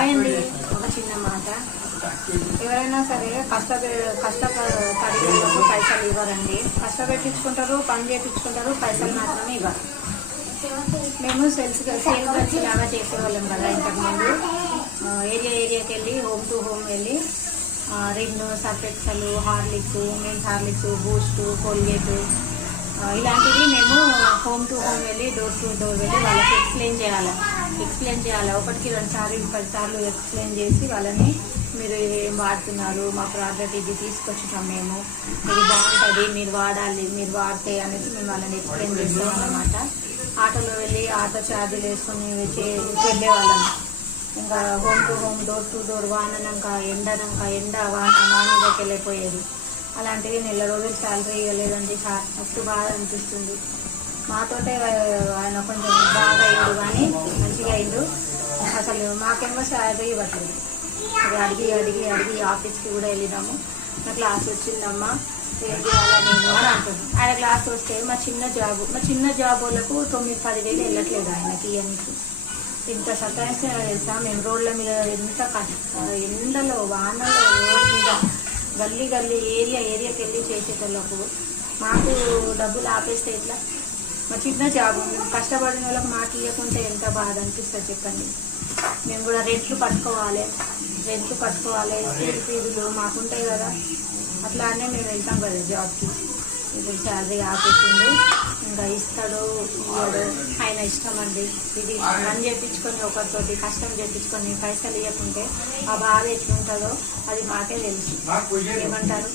Hi అండి. ఒక చిన్న మాట, ఎవరైనా సరే కష్టపడి పైసలు ఇవ్వరండి. కష్టపెట్టించుకుంటారు, పని చేయించుకుంటారు, పైసలు మాత్రమే ఇవ్వరు. మేము సేల్ గర్ల్స్ లాగా చేసేవాళ్ళం కదా ఇంతకుముందు. ఏరియాకి వెళ్ళి హోమ్ టు హోమ్ వెళ్ళి రిన్, సర్ఫెక్సలు, Horlicks, men's Horlicks, Boost, Colgate ఇలాంటివి మేము హోమ్ టు హోమ్ వెళ్ళి డోర్ టు డోర్ వెళ్ళి వాళ్ళకి ఎక్స్ప్లెయిన్ చేయాలి. ఒకటికి 2 సార్లు 10 సార్లు ఎక్స్ప్లెయిన్ చేసి వాళ్ళని మీరు ఏం వాడుతున్నారు, మా ప్రోడక్ట్ ఇది తీసుకొచ్చుతాం, మేము ఇది బాగుంటుంది, మీరు వాడాలి, మీరు వాడితే అనేసి మేము వాళ్ళని ఎక్స్ప్లెయిన్ చేస్తాం అన్నమాట. ఆటోలో వెళ్ళి ఆటో ఛార్జీలు వేసుకొని వెళ్ళేవాళ్ళం. ఇంకా home to home, door to door, ఎండ వాన మా మీదకి వెళ్ళిపోయేది. అలాంటివి నెల రోజులు శాలరీ ఇవ్వలేదండి సార్. మస్తు బాధ అనిపిస్తుంది. మాతోటే ఆయన కొంచెం బాగా అయిండు, కానీ మంచిగా అయిండు. అసలు మాకేమో శాలరీ ఇవ్వట్లేదు. అది అడిగి ఆఫీస్కి కూడా వెళ్ళినాము. నా క్లాస్ వచ్చిందమ్మా, ఏం చేయాలా నేను అని అంటుంది. ఆయన క్లాస్ వస్తే మా చిన్న జాబ్ వాళ్ళకు 9-10 వేలు వెళ్ళట్లేదు ఆయనకి. అనికి ఇంత సతాయిస్తున్నా తెలుసా. మేము రోడ్ల మీద ఎండలో వానలో రోడ్ మీద గల్లీ ఏరియాకి వెళ్ళి చేసేటోళ్ళకు మాకు డబ్బులు ఆపేస్తే ఎట్లా? మా చిన్న జాబు, మేము కష్టపడిన వాళ్ళకి మాకు ఇవ్వకుంటే ఎంత బాధ అనిపిస్తుంది చెప్పండి. మేము కూడా రెంట్లు కట్టుకోవాలి, స్కూల్ ఫీజులు మాకుంటాయి కదా. అట్లానే మేము వెళ్తాం కదా జాబ్కి. ఇప్పుడు శాలరీ ఆపేసిండు, ఇంకా ఇస్తాడు ఇవ్వడు ఆయన ఇష్టం అండి. ఇది పని చేయించుకొని ఒకరితోటి కష్టం చేయించుకొని పైసలు ఇవ్వకుంటే ఆ బాధ ఎట్లుంటుందో అది మాకే తెలుసు. ఏమంటారు?